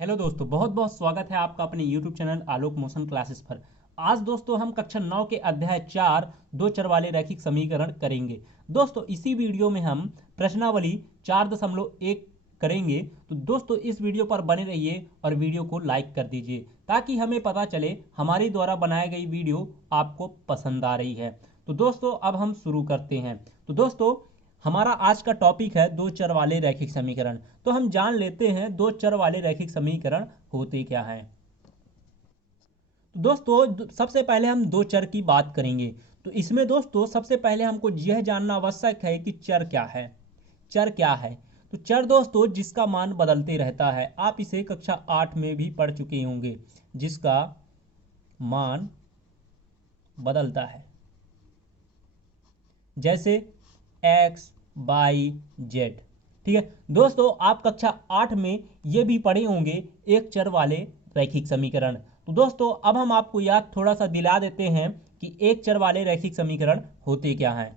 Hello दोस्तों, बहुत बहुत स्वागत है आपका अपने YouTube चैनल आलोक मोशन क्लासेस पर। आज दोस्तों हम कक्षा 9 के अध्याय 4 दो चर वाले रैखिक समीकरण करेंगे। दोस्तों इसी वीडियो में हम प्रश्नावली 4.1 करेंगे। तो दोस्तों इस वीडियो पर बने रहिए और वीडियो को लाइक कर दीजिए ताकि हमें पता चले हमारी द्वारा बनाई गई वीडियो आपको पसंद आ रही है। तो दोस्तों अब हम शुरू करते हैं। तो दोस्तों हमारा आज का टॉपिक है दो चर वाले रैखिक समीकरण। तो हम जान लेते हैं दो चर वाले रैखिक समीकरण होते क्या हैं। तो दोस्तों सबसे पहले हम दो चर की बात करेंगे। तो इसमें दोस्तों सबसे पहले हमको यह जानना आवश्यक है कि चर क्या है। चर क्या है? तो चर दोस्तों जिसका मान बदलते रहता है। आप इसे कक्षा 8 में भी पढ़ चुके होंगे, जिसका मान बदलता है, जैसे एक्स वाई जेड। ठीक है दोस्तों, आप कक्षा 8 में ये भी पढ़े होंगे एक चर वाले रैखिक समीकरण। तो दोस्तों अब हम आपको याद थोड़ा सा दिला देते हैं कि एक चर वाले रैखिक समीकरण होते क्या हैं।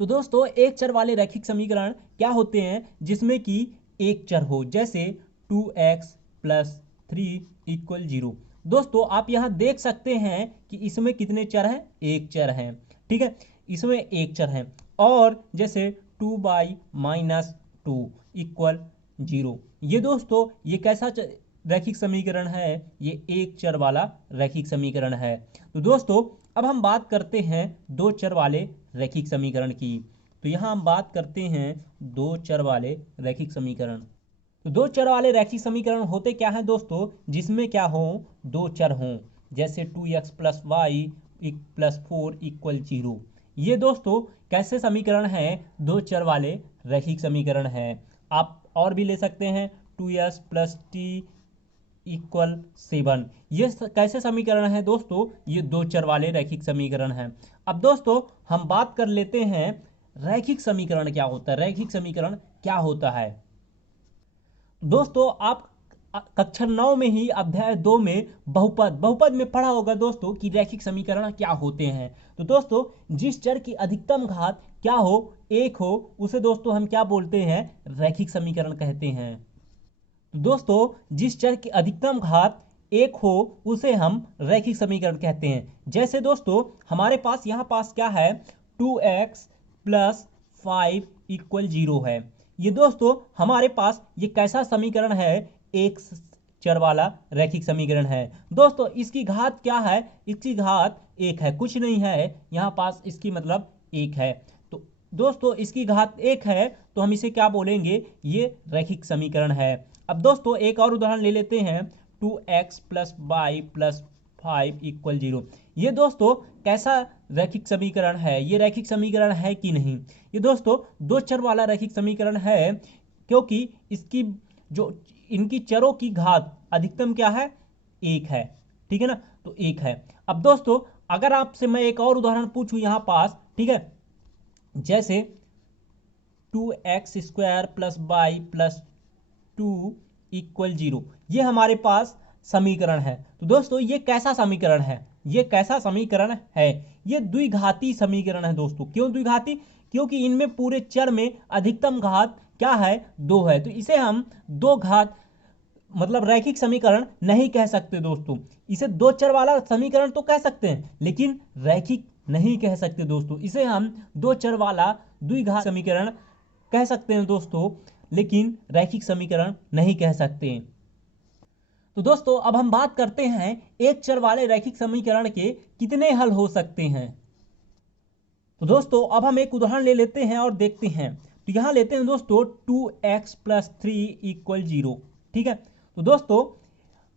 तो दोस्तों एक चर वाले रैखिक समीकरण क्या होते हैं? जिसमें कि एक चर हो, जैसे 2x प्लस 3 = 0। दोस्तों आप यहां देख सकते हैं कि इसमें कितने चर हैं? एक चर हैं। ठीक है, इसमें एक चर है। और जैसे 2y-2 = 0। ये दोस्तों ये कैसा रैखिक समीकरण है? ये एक चर वाला रैखिक समीकरण है। तो दोस्तों अब हम बात करते हैं दो चर वाले रैखिक समीकरण की। तो यहां हम बात करते हैं दो चर वाले रैखिक समीकरण। तो दो चर वाले रैखिक समीकरण होते क्या हैं दोस्तों? जिसमें क्या हो? दो चर हों, जैसे 2x + y + 4 = 0। ये दोस्तों कैसे समीकरण हैं? दो चर वाले रैखिक समीकरण हैं। आप और भी ले सकते हैं, 2s + t = 7। ये कैसे समीकरण है दोस्तों? ये दो चर वाले रैखिक समीकरण हैं। अब दोस्तों हम बात कर लेते हैं रैखिक समीकरण क्या होता है। रैखिक समीकरण क्या होता है दोस्तों? आप कक्षा 9 में ही अध्याय 2 में बहुपद बहुपद में पढ़ा होगा दोस्तों कि रैखिक समीकरण क्या होते हैं। तो दोस्तों जिस चर की अधिकतम घात क्या हो? एक हो, उसे दोस्तों हम क्या बोलते हैं? रैखिक समीकरण कहते हैं। तो दोस्तों जिस चर की अधिकतम घात एक हो उसे हम रैखिक समीकरण कहते हैं। जैसे दोस्तों हमारे पास यहाँ पास क्या है? 2x + 5 = 0 है। ये दोस्तों हमारे पास ये कैसा समीकरण है? एक चर वाला रैखिक समीकरण है। दोस्तों इसकी घात क्या है? इसकी घात एक है, कुछ नहीं है यहाँ पास, इसकी मतलब एक है। तो दोस्तों इसकी घात एक है तो हम इसे क्या बोलेंगे? ये रैखिक समीकरण है। अब दोस्तों एक और उदाहरण ले लेते हैं, 2x + y + 5 = 0। ये दोस्तों कैसा रैखिक समीकरण है? ये रैखिक समीकरण है कि नहीं? ये दोस्तों दो चर वाला रैखिक समीकरण है, क्योंकि इसकी जो इनकी चरों की घात अधिकतम क्या है? एक है। ठीक है ना, तो एक है। अब दोस्तों अगर आपसे मैं एक और उदाहरण पूछूं यहां पास, ठीक है, जैसे 2x² + y + 2 = 0। ये हमारे पास समीकरण है। तो दोस्तों ये कैसा समीकरण है? ये कैसा समीकरण है? ये द्विघाती समीकरण है दोस्तों। क्यों द्विघाती? क्योंकि इनमें पूरे चर में अधिकतम घात क्या है? 2 है। तो इसे हम दो घात मतलब रैखिक समीकरण नहीं कह सकते दोस्तों। इसे दो चर वाला समीकरण तो कह सकते हैं, लेकिन रैखिक नहीं कह सकते दोस्तों। इसे हम दो चर वाला द्विघात समीकरण कह सकते हैं दोस्तों, लेकिन रैखिक समीकरण नहीं कह सकते। तो दोस्तों अब हम बात करते हैं एक चर वाले रैखिक समीकरण के कितने हल हो सकते हैं। तो दोस्तों अब हम एक उदाहरण ले लेते हैं और देखते हैं। तो यहां लेते हैं दोस्तों 2x + 3 = 0। ठीक है, तो दोस्तों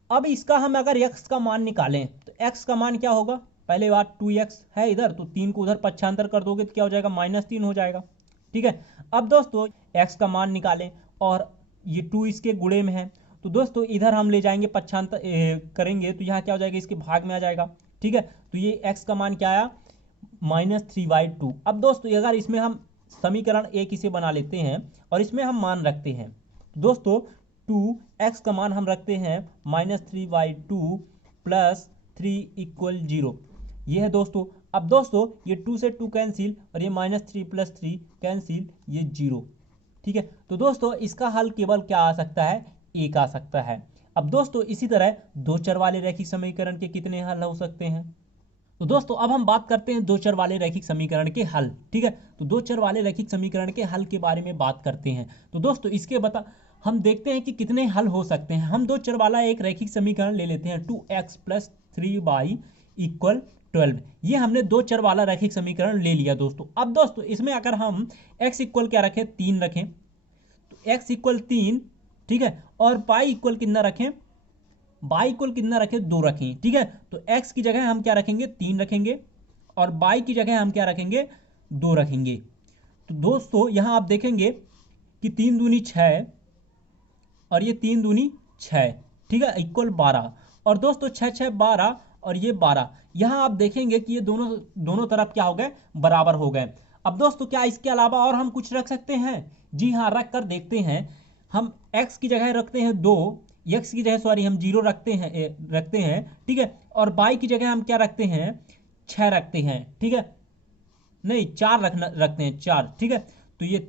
अब इसका हम अगर x का मान निकालें तो x का मान क्या होगा? पहले बात 2x है इधर, तो 3 को उधर पक्षांतर कर दोगे तो क्या हो जाएगा? -3 हो जाएगा। ठीक है, अब दोस्तों x का मान निकालें और ये 2 इसके गुणे में है, तो दोस्तों इधर हम ले जाएंगे पक्षांतर करेंगे तो यहाँ क्या हो जाएगा? इसके भाग में आ जाएगा। ठीक है, तो ये x का मान क्या आया? -3/2। अब दोस्तों अगर इसमें हम समीकरण एक इसे बना लेते हैं और इसमें हम मान रखते हैं, तो दोस्तों 2x का मान हम रखते हैं -3/2 + 3 = 0। ये है दोस्तों। अब दोस्तों ये 2 से 2 कैंसिल और ये -3 + 3 कैंसिल, ये 0। ठीक है, तो दोस्तों इसका हल केवल क्या आ सकता है? 1 आ सकता है। अब दोस्तों इसी तरह दो चर वाले रैखिक समीकरण के कितने हल हो सकते हैं? तो दोस्तों अब हम बात करते हैं दो चर वाले रैखिक समीकरण के हल। ठीक है, तो दो चर वाले रैखिक समीकरण के हल के बारे में बात करते हैं। तो दोस्तों इसके हम देखते हैं कि कितने हल हो सकते हैं। हम दो चर वाला एक रैखिक समीकरण ले लेते हैं 2x + 3y = 12। ये हमने दो चर वाला रैखिक समीकरण ले लिया दोस्तों। अब दोस्तों इसमें अगर हम x इक्वल क्या रखें, 3 रखें, तो x इक्वल 3, ठीक है, और y इक्वल कितना रखें, y इक्वल कितना रखें, 2 रखें। ठीक है, तो x की जगह हम क्या रखेंगे, 3 रखेंगे, और y की जगह हम क्या रखेंगे, 2 रखेंगे। तो दोस्तों यहां आप देखेंगे कि 3 दूनी 6 और ये 3 दूनी 6, ठीक है, इक्वल 12। और दोस्तों 6 6 12 और ये 12, यहां आप देखेंगे कि ये दोनों तरफ क्या हो गए, बराबर हो गए। अब दोस्तों क्या इसके अलावा और हम कुछ रख सकते हैं? जी हाँ, रख कर देखते हैं। हम x की जगह रखते हैं 2, x की जगह सॉरी हम 0 रखते हैं, ठीक है, और y की जगह हम क्या रखते हैं, 6 रखते हैं, ठीक है, नहीं 4 रखते हैं 4, ठीक है। तो ये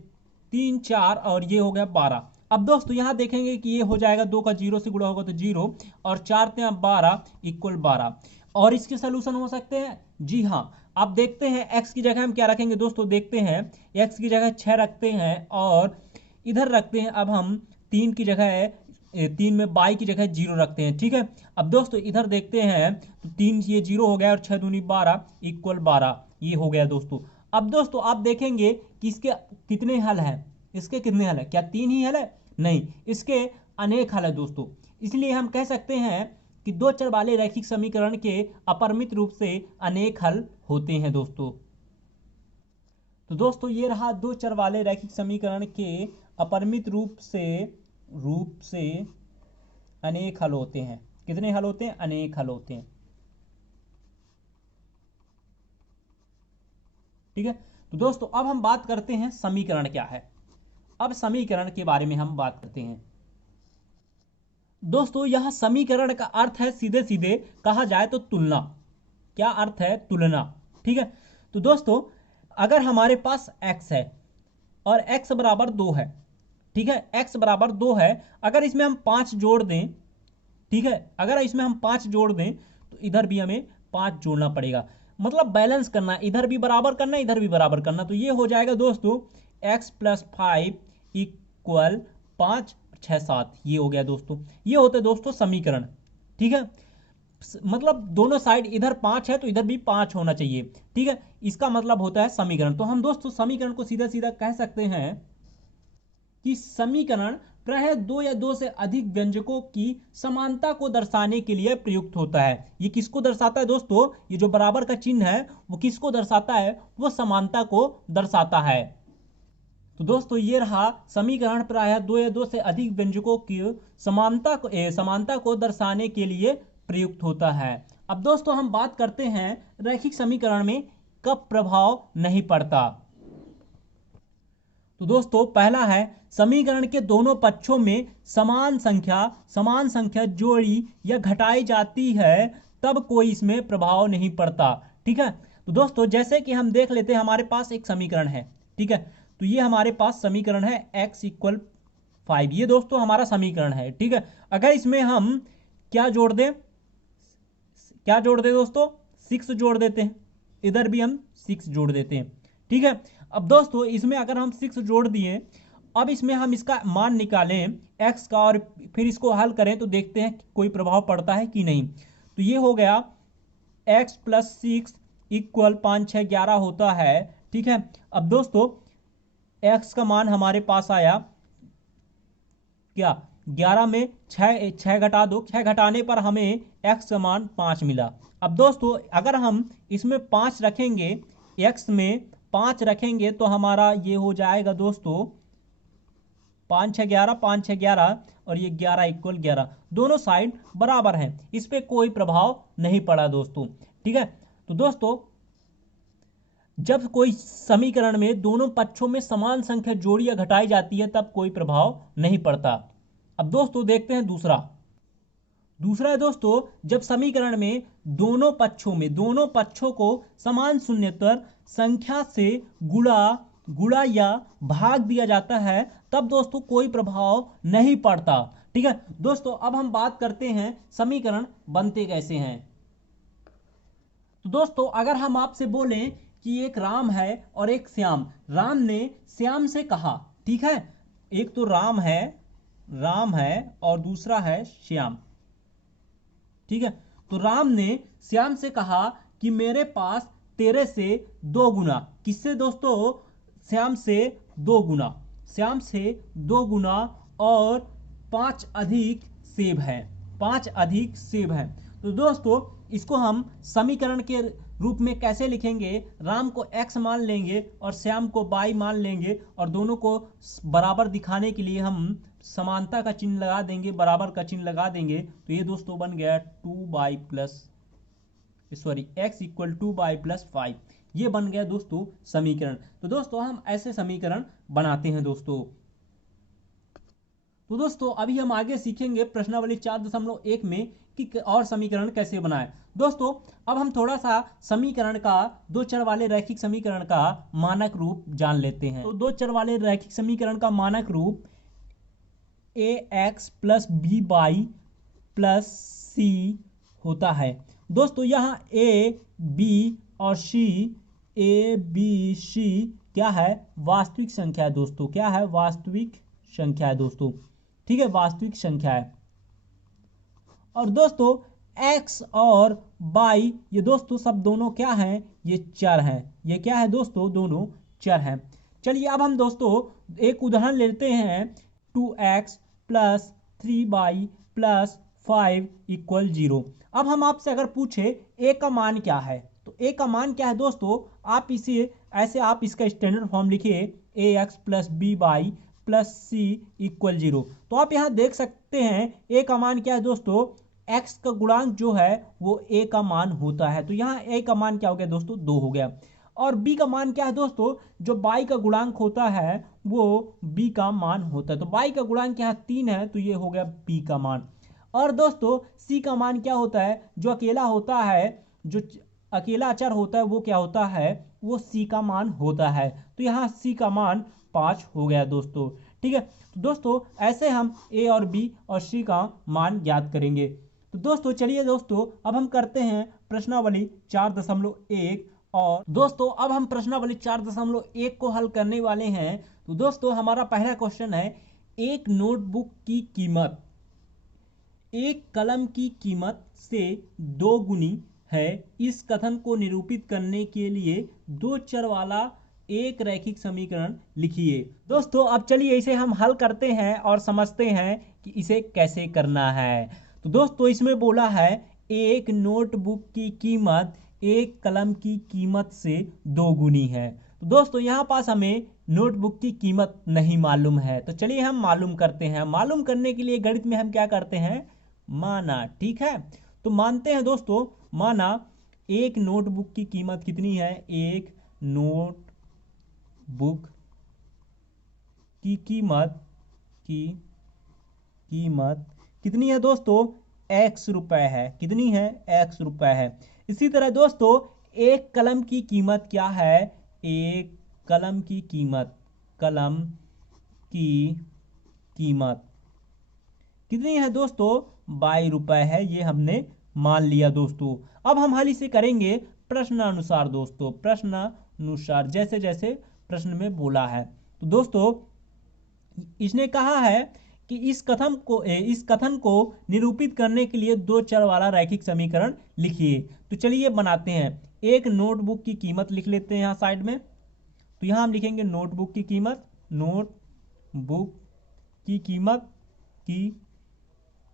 3 4 और ये हो गया 12। अब दोस्तों यहां देखेंगे कि ये हो जाएगा 2 का 0 से गुणा होगा तो 0 और 4 × 12 = 12। और इसके सोल्यूशन हो सकते हैं? जी हाँ, आप देखते हैं x की जगह हम क्या रखेंगे दोस्तों, देखते हैं x की जगह 6 रखते हैं और इधर रखते हैं अब हम 3 की जगह 3 में y की जगह 0 रखते हैं, ठीक है। अब दोस्तों इधर देखते हैं तो 3 ये 0 हो गया और 6 दूनी 12 = 12, ये हो गया दोस्तों। अब दोस्तों आप देखेंगे कि इसके कितने हल हैं, इसके कितने हल है, क्या 3 ही हल है? नहीं, इसके अनेक हल है दोस्तों। इसलिए हम कह सकते हैं कि दो चर वाले रैखिक समीकरण के अपरिमित रूप से अनेक हल होते हैं दोस्तों। तो दोस्तों ये रहा दो चर वाले रैखिक समीकरण के अपरिमित रूप से अनेक हल होते हैं। कितने हल होते हैं? अनेक हल होते हैं, ठीक है। तो दोस्तों अब हम बात करते हैं समीकरण क्या है। अब समीकरण के बारे में हम बात करते हैं दोस्तों। यह समीकरण का अर्थ है सीधे सीधे कहा जाए तो तुलना। क्या अर्थ है? तुलना, ठीक है। तो दोस्तों अगर हमारे पास x है और x बराबर 2 है, ठीक है, x बराबर 2 है, अगर इसमें हम 5 जोड़ दें, ठीक है, अगर इसमें हम 5 जोड़ दें तो इधर भी हमें 5 जोड़ना पड़ेगा, मतलब बैलेंस करना, इधर भी बराबर करना, इधर भी बराबर करना। तो ये हो जाएगा दोस्तों x + 5 = 5 6 7, ये हो गया दोस्तों। ये होते दोस्तों समीकरण, ठीक है, मतलब दोनों साइड इधर 5 है तो इधर भी 5 होना चाहिए, ठीक है, इसका मतलब होता है समीकरण। तो हम दोस्तों समीकरण को सीधा सीधा कह सकते हैं कि समीकरण प्रायः 2 या 2 से अधिक व्यंजकों की समानता को दर्शाने के लिए प्रयुक्त होता है। ये किसको दर्शाता है दोस्तों? ये जो बराबर का चिन्ह है वो किसको दर्शाता है? वो समानता को दर्शाता है। तो दोस्तों ये रहा समीकरण प्रायः 2 या 2 से अधिक व्यंजकों की समानता को दर्शाने के लिए प्रयुक्त होता है। अब दोस्तों हम बात करते हैं रैखिक समीकरण में कब प्रभाव नहीं पड़ता। तो दोस्तों पहला है समीकरण के दोनों पक्षों में समान संख्या जोड़ी या घटाई जाती है तब कोई इसमें प्रभाव नहीं पड़ता, ठीक है। तो दोस्तों जैसे कि हम देख लेते हैं हमारे पास एक समीकरण है, ठीक है, तो ये हमारे पास समीकरण है x = 5, ये दोस्तों हमारा समीकरण है, ठीक है। अगर इसमें हम क्या जोड़ दें दोस्तों, 6 जोड़ देते हैं, इधर भी हम 6 जोड़ देते हैं, ठीक है। अब दोस्तों इसमें अगर हम 6 जोड़ दिए, अब इसमें हम इसका मान निकालें x का और फिर इसको हल करें तो देखते हैं कोई प्रभाव पड़ता है कि नहीं। तो ये हो गया x + 6 = 5 6 11 होता है, ठीक है। अब दोस्तों x का मान हमारे पास आया क्या, 11 में 6 घटा दो, 6 घटाने पर हमें x का मान 5 मिला। अब दोस्तों अगर हम इसमें 5 रखेंगे, x में 5 रखेंगे तो हमारा ये हो जाएगा दोस्तों 5 6 11 5 6 11 और ये 11 = 11, दोनों साइड बराबर हैं, इस पे कोई प्रभाव नहीं पड़ा दोस्तों, ठीक है। तो दोस्तों जब कोई समीकरण में दोनों पक्षों में समान संख्या जोड़ी या घटाई जाती है तब कोई प्रभाव नहीं पड़ता। अब दोस्तों देखते हैं दूसरा है दोस्तों जब समीकरण में दोनों पक्षों को समान शून्येतर संख्या से गुणा या भाग दिया जाता है तब दोस्तों कोई प्रभाव नहीं पड़ता, ठीक है दोस्तों, अब हम बात करते हैं समीकरण बनते कैसे हैं। तो दोस्तों अगर हम आपसे बोलें कि एक राम है और एक श्याम, राम ने श्याम से कहा, ठीक है, एक तो राम है और दूसरा है श्याम, ठीक है। तो राम ने श्याम से कहा कि मेरे पास तेरे से 2 गुना, किससे दोस्तों, श्याम से 2 गुना, श्याम से 2 गुना और 5 अधिक सेब है, 5 अधिक सेब है। तो दोस्तों इसको हम समीकरण के रूप में कैसे लिखेंगे, राम को x मान लेंगे और श्याम को y मान लेंगे और दोनों को बराबर दिखाने के लिए हम समानता का चिन्ह लगा देंगे, बराबर का चिन्ह लगा देंगे। तो ये दोस्तों बन गया x इक्वल 2y+5, ये बन गया दोस्तों समीकरण। तो दोस्तों हम ऐसे समीकरण बनाते हैं दोस्तों। तो दोस्तों अभी हम आगे सीखेंगे प्रश्नावली 4.1 में कि और समीकरण कैसे बनाएं। दोस्तों अब हम थोड़ा सा समीकरण का, 2 चर वाले रैखिक समीकरण का मानक रूप जान लेते हैं। तो 2 चर वाले रैखिक समीकरण का मानक रूप ax + by + c होता है। दोस्तों यहाँ a, b और c क्या है, वास्तविक संख्या है दोस्तों, क्या है, वास्तविक संख्या है दोस्तों, ठीक है, वास्तविक संख्या है। और दोस्तों x और y ये दोस्तों सब दोनों क्या हैं, ये चर हैं, ये क्या है दोस्तों, दोनों चर हैं। चलिए अब हम दोस्तों एक उदाहरण लेते हैं, 2x + 3y + 5 = 0। अब हम आपसे अगर पूछे a का मान क्या है, तो a का मान क्या है दोस्तों, आप इसे ऐसे, आप इसका स्टैंडर्ड फॉर्म लिखिए, ax + by + c = 0। तो आप यहाँ देख सकते हैं a का मान क्या है दोस्तों, x का गुणांक जो है वो a का मान होता है। तो यहाँ a का मान क्या हो गया दोस्तों, 2 हो गया। और b का मान क्या है दोस्तों, जो y का गुणांक होता है वो b का मान होता है। तो y का गुणांक यहाँ 3 है, तो ये हो गया b का मान। और दोस्तों c का मान क्या होता है, जो अकेला होता है, जो अकेला अचर होता है वो क्या होता है, वो c का मान होता है। तो यहाँ c का मान 5 हो गया दोस्तों, ठीक है। तो दोस्तों ऐसे हम a और b और c का मान ज्ञात करेंगे। तो दोस्तों चलिए दोस्तों अब हम करते हैं प्रश्नावली 4.1। और दोस्तों अब हम प्रश्नावली 4.1 को हल करने वाले हैं। तो दोस्तों हमारा पहला क्वेश्चन है, एक नोटबुक की कीमत एक कलम की कीमत से 2 गुनी है। इस कथन को निरूपित करने के लिए 2 चर वाला एक रैखिक समीकरण लिखिए। दोस्तों अब चलिए इसे हम हल करते हैं और समझते हैं कि इसे कैसे करना है। तो दोस्तों इसमें बोला है एक नोटबुक की कीमत एक कलम की कीमत से 2 गुनी है। तो दोस्तों यहाँ पास हमें नोटबुक की कीमत नहीं मालूम है, तो चलिए हम मालूम करते हैं। मालूम करने के लिए गणित में हम क्या करते हैं, माना, ठीक है। तो मानते हैं दोस्तों, माना एक नोटबुक की कीमत कितनी है, एक नोटबुक की कीमत कितनी है दोस्तों, x रुपए है, कितनी है, x रुपए है। इसी तरह दोस्तों एक कलम की कीमत क्या है, एक कलम की कीमत कितनी है दोस्तों, 22 रुपए है, ये हमने मान लिया दोस्तों। अब हम हल इसे करेंगे प्रश्नानुसार दोस्तों, प्रश्नानुसार, जैसे जैसे प्रश्न में बोला है। तो दोस्तों इसने कहा है कि इस कथन को निरूपित करने के लिए 2 चर वाला रैखिक समीकरण लिखिए। तो चलिए बनाते हैं। एक नोटबुक की कीमत लिख लेते हैं यहाँ साइड में। तो यहाँ हम लिखेंगे नोटबुक की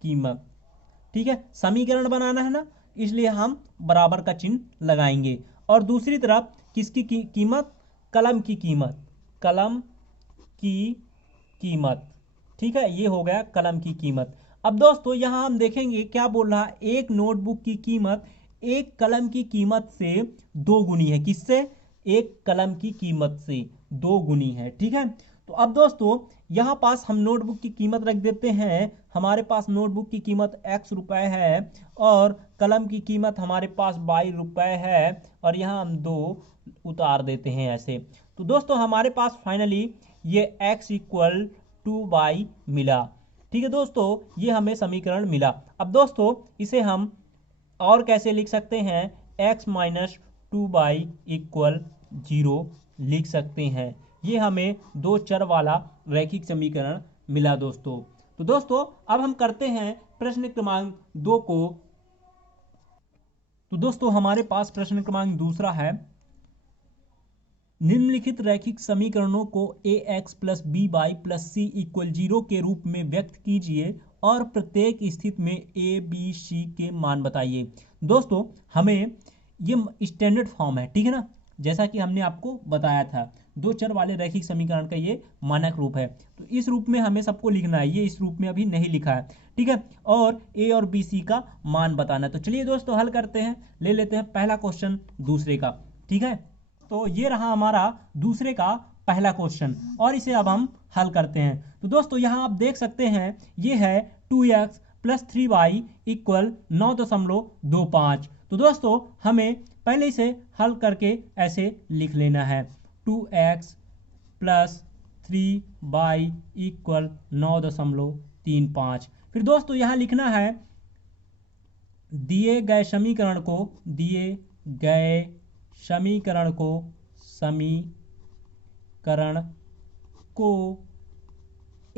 कीमत, ठीक है। समीकरण बनाना है ना, इसलिए हम बराबर का चिन्ह लगाएंगे। और दूसरी तरफ किसकी कीमत, कलम की कीमत, ठीक है, ये हो गया कलम की कीमत। अब दोस्तों यहां हम देखेंगे क्या बोल रहा है, एक नोटबुक की कीमत एक कलम की कीमत से 2 गुनी है। किससे, एक कलम की कीमत से 2 गुनी है, ठीक है। तो अब दोस्तों यहां पास हम नोटबुक की कीमत रख देते हैं। हमारे पास नोटबुक की कीमत x रुपए है और कलम की कीमत हमारे पास 22 रुपए है, और यहां हम 2 उतार देते हैं ऐसे। तो दोस्तों हमारे पास फाइनली ये x = 2y मिला। ठीक है दोस्तों, ये हमें समीकरण मिला। अब दोस्तों इसे हम और कैसे लिख सकते हैं, x माइनस 2y इक्वल 0 लिख सकते हैं। ये हमें दो चर वाला रैखिक समीकरण मिला दोस्तों। तो दोस्तों अब हम करते हैं प्रश्न क्रमांक 2 को। तो दोस्तों हमारे पास प्रश्न क्रमांक दूसरा है, निम्नलिखित रैखिक समीकरणों को ax plus b y plus c equal 0 के रूप में व्यक्त कीजिए और प्रत्येक स्थिति में a b c के मान बताइए। दोस्तों हमें ये स्टैंडर्ड फॉर्म है, ठीक है ना, जैसा कि हमने आपको बताया था, दो चर वाले रैखिक समीकरण का ये मानक रूप है। तो इस रूप में हमें सबको लिखना है, ये इस रूप में अभी नहीं लिखा है, ठीक है, और a और b c का मान बताना है। तो चलिए दोस्तों हल करते हैं, ले लेते हैं पहला क्वेश्चन दूसरे का, ठीक है। तो ये रहा हमारा दूसरे का पहला क्वेश्चन और इसे अब हम हल करते हैं। तो दोस्तों यहाँ आप देख सकते हैं ये है 2x प्लस 3y इक्वल 9.25। तो दोस्तों हमें पहले इसे हल करके ऐसे लिख लेना है, 2x प्लस 3y इक्वल 9.35। फिर दोस्तों यहाँ लिखना है दिए गए समीकरण को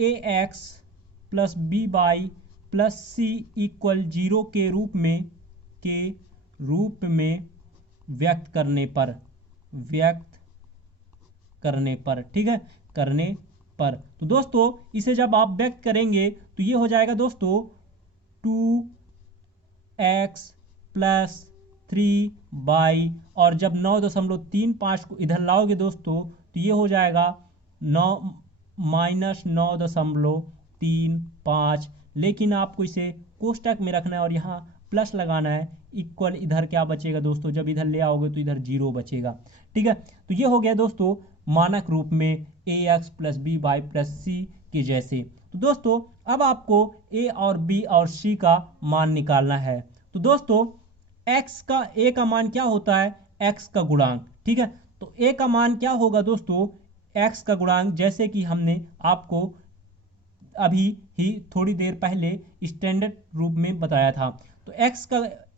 ax plus b y plus c equal 0 के रूप में व्यक्त करने पर ठीक है, करने पर। तो दोस्तों इसे जब आप व्यक्त करेंगे तो ये हो जाएगा दोस्तों 2x प्लस 3y, और जब 9.35 को इधर लाओगे दोस्तों तो ये हो जाएगा 9 माइनस 9.35, लेकिन आपको इसे कोष्टक में रखना है और यहाँ प्लस लगाना है, इक्वल इधर क्या बचेगा दोस्तों, जब इधर ले आओगे तो इधर 0 बचेगा, ठीक है। तो ये हो गया दोस्तों मानक रूप में ax plus b y plus c के जैसे। तो दोस्तों अब आपको a और b और c का मान निकालना है। तो दोस्तों a का मान क्या होता है, x का गुणांक, ठीक है। तो a का मान क्या होगा दोस्तों, x का गुणांक, जैसे कि हमने आपको अभी ही थोड़ी देर पहले स्टैंडर्ड रूप में बताया था। तो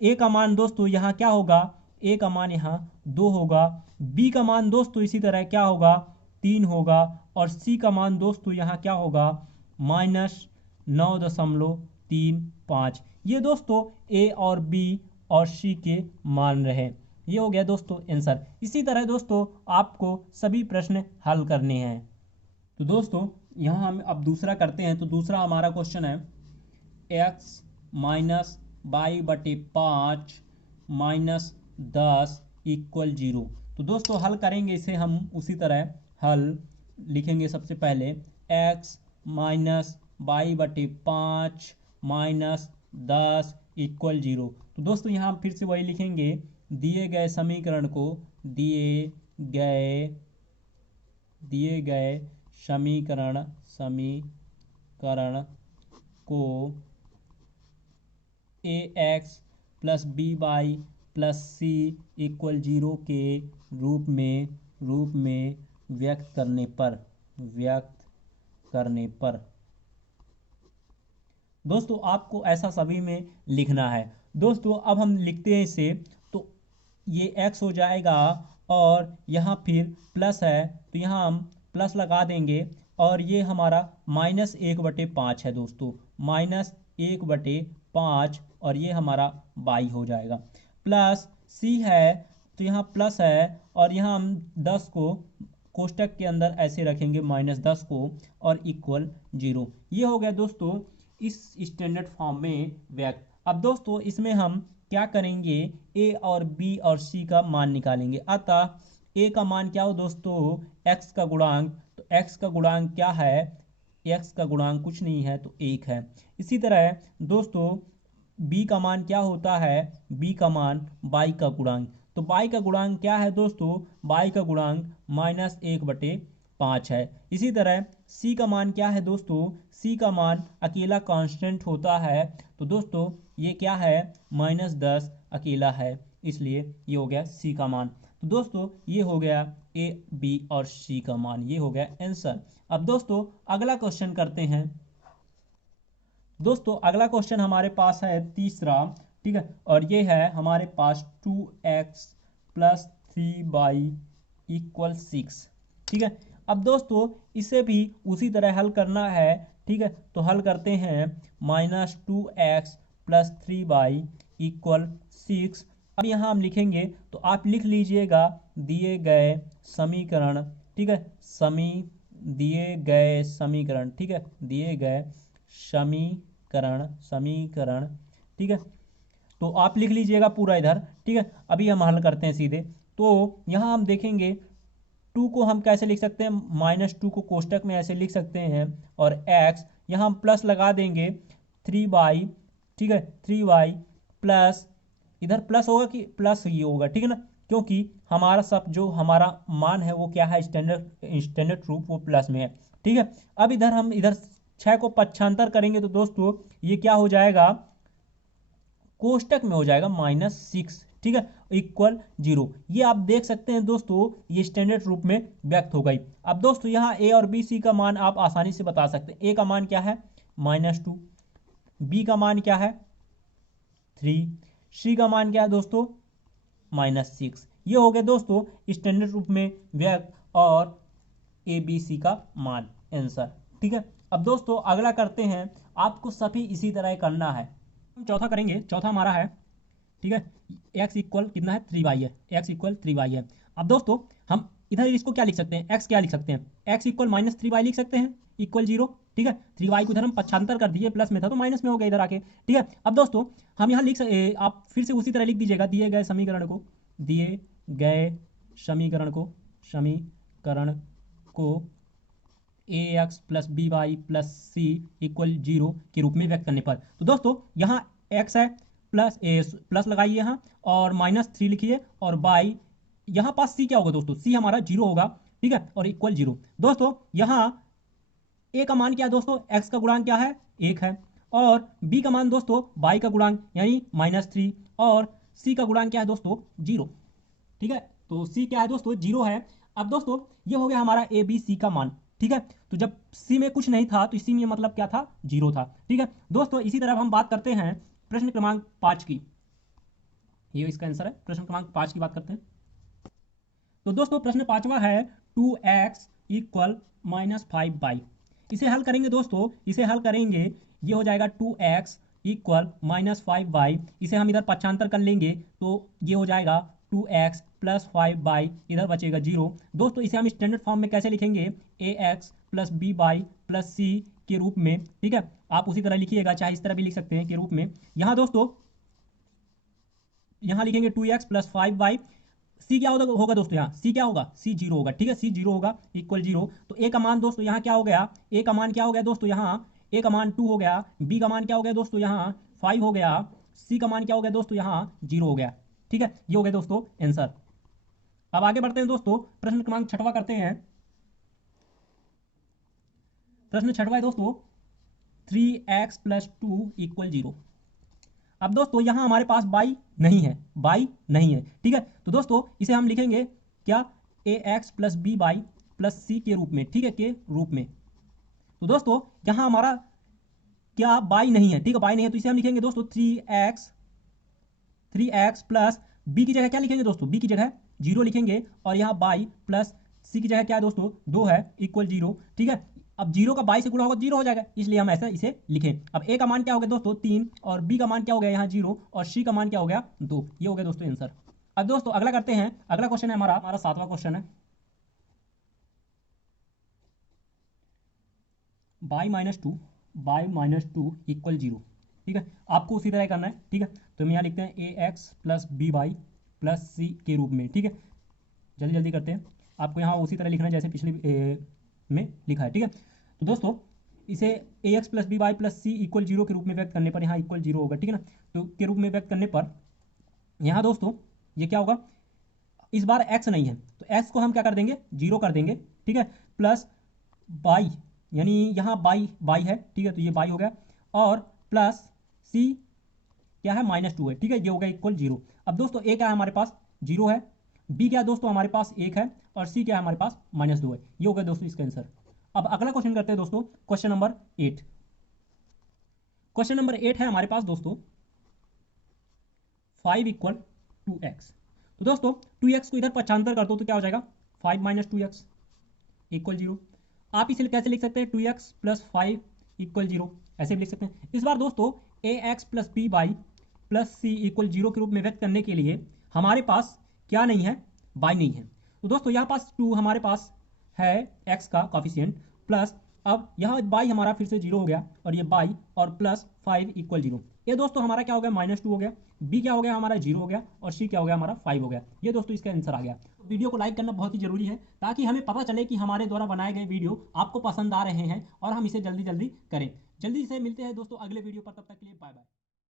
a का मान दोस्तों यहाँ क्या होगा, a का मान यहाँ 2 होगा, b का मान दोस्तों इसी तरह क्या होगा 3 होगा, और c का मान दोस्तों यहाँ क्या होगा -9.35। ये दोस्तों a और b और c के मान रहे। ये हो गया दोस्तों आंसर। इसी तरह दोस्तों आपको सभी प्रश्न हल करने हैं। तो दोस्तों यहाँ हम अब दूसरा करते हैं। तो दूसरा हमारा क्वेश्चन है x माइनस बाई बटे 5 माइनस 10 इक्वल 0। तो दोस्तों हल करेंगे इसे हम उसी तरह, हल लिखेंगे सबसे पहले x माइनस बाई बटे 5 माइनस 10 इक्वल 0। तो दोस्तों यहाँ फिर से वही लिखेंगे, दिए गए समीकरण को ax plus b y plus c equal 0 के रूप में व्यक्त करने पर दोस्तों आपको ऐसा सभी में लिखना है। दोस्तों अब हम लिखते हैं इसे, तो ये x हो जाएगा और यहाँ फिर प्लस है तो यहाँ हम प्लस लगा देंगे, और ये हमारा -1/5 है दोस्तों, -1/5, और ये हमारा y हो जाएगा। प्लस c है तो यहाँ प्लस है, और यहाँ हम 10 को कोष्टक के अंदर ऐसे रखेंगे -10 को, और इक्वल 0। ये हो गया दोस्तों इस स्टैंडर्ड फॉर्म में व्यक्त। अब दोस्तों इसमें हम क्या करेंगे, a और b और c का मान निकालेंगे। अतः a का मान क्या हो दोस्तों, x का गुणांक, तो x का गुणांक क्या है, x का गुणांक कुछ नहीं है तो 1 है। इसी तरह दोस्तों b का मान क्या होता है, b का मान y का गुणांक, तो y का गुणांक क्या है दोस्तों, y का गुणांक -1/5 है। इसी तरह c का मान क्या है दोस्तों, c का मान अकेला कांस्टेंट होता है, तो दोस्तों ये क्या है -10 अकेला है, इसलिए ये हो गया c का मान। तो दोस्तों ये हो गया a b और c का मान, ये हो गया आंसर। अब दोस्तों अगला क्वेश्चन करते हैं। दोस्तों अगला क्वेश्चन हमारे पास है तीसरा, ठीक है, और ये है हमारे पास 2x प्लस 3y इक्वल 6, ठीक है। अब दोस्तों इसे भी उसी तरह हल करना है, ठीक है, तो हल करते हैं। -2x plus 3y equal 6। अब यहाँ हम लिखेंगे तो आप लिख लीजिएगा दिए गए समीकरण, ठीक है, दिए गए समीकरण, ठीक है, दिए गए समीकरण, ठीक है, तो आप लिख लीजिएगा पूरा इधर, ठीक है। अभी हम हल करते हैं सीधे। तो यहाँ हम देखेंगे 2 को हम कैसे लिख सकते हैं, -2 को कोष्टक में ऐसे लिख सकते हैं, और x यहाँ हम प्लस लगा देंगे 3y, ठीक है, 3y प्लस, इधर प्लस होगा कि प्लस ये होगा, ठीक है ना, क्योंकि हमारा सब जो हमारा मान है वो क्या है, स्टैंडर्ड रूप वो प्लस में है, ठीक है। अब इधर हम इधर 6 को पक्षांतर करेंगे तो दोस्तों ये क्या हो जाएगा, कोष्टक में हो जाएगा -6, ठीक है, इक्वल 0। ये आप देख सकते हैं दोस्तों, ये स्टैंडर्ड रूप में व्यक्त हो गई। अब दोस्तों यहाँ a और b c का मान आप आसानी से बता सकते हैं। a का मान क्या है -2, b का मान क्या है 3, c का मान क्या है दोस्तों -6। ये हो गए दोस्तों स्टैंडर्ड रूप में व्यक्त और ए बी सी का मान, आंसर, ठीक है। अब दोस्तों अगला करते हैं, आपको सभी इसी तरह करना है। हम चौथा करेंगे, चौथा हमारा है, ठीक है, x इक्वल कितना है 3y है, x इक्वल 3y है। अब दोस्तों हम इधर इसको क्या लिख सकते हैं, x क्या लिख सकते हैं, x इक्वल -3y लिख सकते हैं, इक्वल 0, ठीक है। 3y को इधर हम पक्षांतर कर दिए, प्लस में था तो माइनस में हो गया इधर आके, ठीक है। अब दोस्तों हम यहाँ आप फिर से उसी तरह लिख दीजिएगा दिए गए समीकरण को, दिए गए समीकरण को a x plus b y plus c equal 0 के रूप में व्यक्त करने पर। तो दोस्तों यहाँ x है, प्लस लगाइए यहाँ, और -3 लिखिए, और बाई यहाँ पास c क्या होगा दोस्तों, c हमारा 0 होगा, ठीक है, और इक्वल 0। दोस्तों यहाँ a का मान क्या है दोस्तों, x का गुणांक क्या है 1 है, और b का मान दोस्तों y का गुणांक यानी -3, और c का गुणांक क्या है दोस्तों 0, ठीक है। तो c क्या है दोस्तों 0 है। अब दोस्तों ये हो गया हमारा ए बी सी का मान, ठीक है। तो जब c में कुछ नहीं था तो इसी में मतलब क्या था 0 था, ठीक है। दोस्तों इसी तरह हम बात करते हैं प्रश्न क्रमांक 5 की, ये इसका आंसर है, प्रश्न क्रमांक 5 की बात करते हैं। तो दोस्तों प्रश्न 5वां है 2x इक्वल -5y। इसे हल करेंगे दोस्तों, इसे हल करेंगे, ये हो जाएगा 2x इक्वल -5y। इसे हम इधर पक्षांतर कर लेंगे तो ये हो जाएगा 2x प्लस 5y, इधर बचेगा 0। दोस्तों इसे हम स्टैंडर्ड फॉर्म में कैसे लिखेंगे, ax plus b y plus c के रूप में, ठीक है। आप उसी तरह लिखिएगा, चाहे इस तरह भी लिख सकते हैं के रूप में। यहाँ दोस्तों यहाँ लिखेंगे 2x प्लस 5y, सी क्या होगा दोस्तों, यहाँ सी क्या होगा, सी 0 होगा, ठीक है, सी 0 होगा, इक्वल 0। तो ए का मान दोस्तों यहाँ क्या हो गया, ए का मान क्या हो गया दोस्तों, यहाँ ए का मान 2 हो गया, बी का मान क्या हो गया दोस्तों यहाँ 5 हो गया, सी का मान क्या हो गया दोस्तों यहाँ 0 हो गया, ठीक है। ये हो गया दोस्तों आंसर। अब आगे बढ़ते हैं दोस्तों, प्रश्न क्रमांक 6वां करते हैं। प्रश्न 6वां है दोस्तों 3x प्लस 2 इक्वल 0। अब दोस्तों यहाँ हमारे पास बाई नहीं है, बाई नहीं है, ठीक है। तो दोस्तों इसे हम लिखेंगे क्या, a x plus b y plus c के रूप में, ठीक है, के रूप में। तो दोस्तों यहाँ हमारा क्या बाई नहीं है, ठीक है, बाई नहीं है, तो इसे हम लिखेंगे दोस्तों 3x प्लस बी की जगह क्या लिखेंगे दोस्तों, बी की जगह 0 लिखेंगे, और यहाँ बाई प्लस सी की जगह क्या है दोस्तों 2 है, इक्वल 0, ठीक है। अब 0 का बाई से गुणा होगा 0 हो जाएगा, इसलिए हम ऐसा इसे लिखें। अब ए का मान क्या हो गया दोस्तों 3, और बी का मान क्या हो गया यहाँ 0, और सी का मान क्या हो गया 2। ये हो गया दोस्तों आंसर। अब दोस्तों अगला करते हैं, अगला क्वेश्चन है हमारा 7वां क्वेश्चन है, बाई माइनस टू इक्वल 0, ठीक है। आपको उसी तरह करना है, ठीक है। तो हम यहाँ लिखते हैं a x plus b y plus c के रूप में, ठीक है। जल्दी जल्दी करते हैं, आपको यहाँ उसी तरह लिखना है जैसे पिछली में लिखा है, ठीक है। तो दोस्तों इसे a x plus b y plus c equal 0 के रूप में व्यक्त करने पर यहाँ इक्वल 0 होगा, ठीक है ना। तो के रूप में व्यक्त करने पर यहाँ दोस्तों ये क्या होगा, इस बार x नहीं है तो x को हम क्या कर देंगे 0 कर देंगे, ठीक है, प्लस बाई, यानी यहाँ बाई बाई है, ठीक है, तो ये बाई हो गया, और प्लस सी क्या है -2 है, ठीक है, ये हो गया इक्वल 0। अब दोस्तों ए क्या है हमारे पास 0 है, बी क्या है दोस्तों हमारे पास 1 है, और सी क्या है हमारे पास -2 है। ये हो गया दोस्तों इसका आंसर। अब अगला क्वेश्चन करते हैं दोस्तों, क्वेश्चन नंबर 8। क्वेश्चन नंबर 8 है हमारे पास दोस्तों 5 इक्वल 2x। तो दोस्तों 2x को इधर पक्षांतर कर दो तो क्या हो जाएगा 5 माइनस 2x इक्वल 0। आप इसे कैसे लिख सकते हैं 2x प्लस 5 इक्वल 0, ऐसे भी लिख सकते हैं। इस बार दोस्तों ax plus b y plus c equal 0 के रूप में व्यक्त करने के लिए हमारे पास क्या नहीं है, y नहीं है। तो दोस्तों यहाँ पास 2 हमारे पास है x का कॉफिशिएंट प्लस, अब यह y हमारा फिर से 0 हो गया और ये y और प्लस 5 इक्वल 0। ये दोस्तों हमारा क्या हो गया -2 हो गया, b क्या हो गया हमारा 0 हो गया और c क्या हो गया हमारा 5 हो गया। ये दोस्तों इसका आंसर आ गया। वीडियो को लाइक करना बहुत ही जरूरी है ताकि हमें पता चले कि हमारे द्वारा बनाए गए वीडियो आपको पसंद आ रहे हैं और हम इसे जल्दी जल्दी करें। जल्दी से मिलते हैं दोस्तों अगले वीडियो पर, तब तक के लिए बाय बाय।